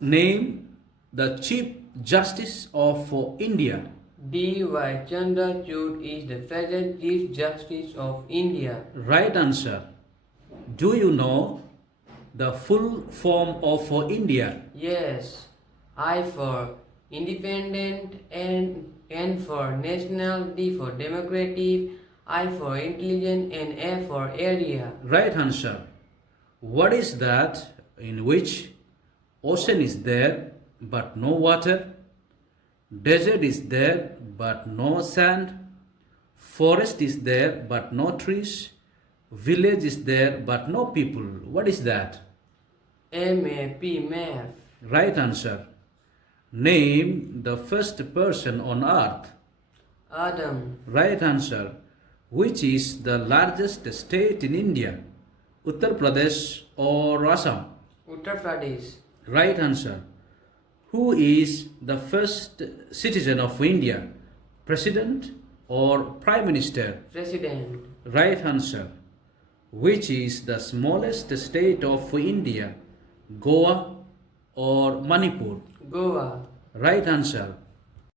Name the Chief Justice of India. D.Y. Chandrachud is the present Chief Justice of India. Right answer. Do you know the full form of India? Yes. I for independent, N for national, D for democratic, I for intelligent, and A for area. Right answer. What is that in which ocean is there but no water? Desert is there but no sand. Forest is there but no trees. Village is there but no people. What is that? MAP, math. Right answer. Name the first person on earth. Adam. Right answer. Which is the largest state in India? Uttar Pradesh or Assam? Uttar Pradesh. Right answer. Who is the first citizen of India? President or Prime Minister? President. Right answer. Which is the smallest state of India? Goa or Manipur? Goa. Right answer.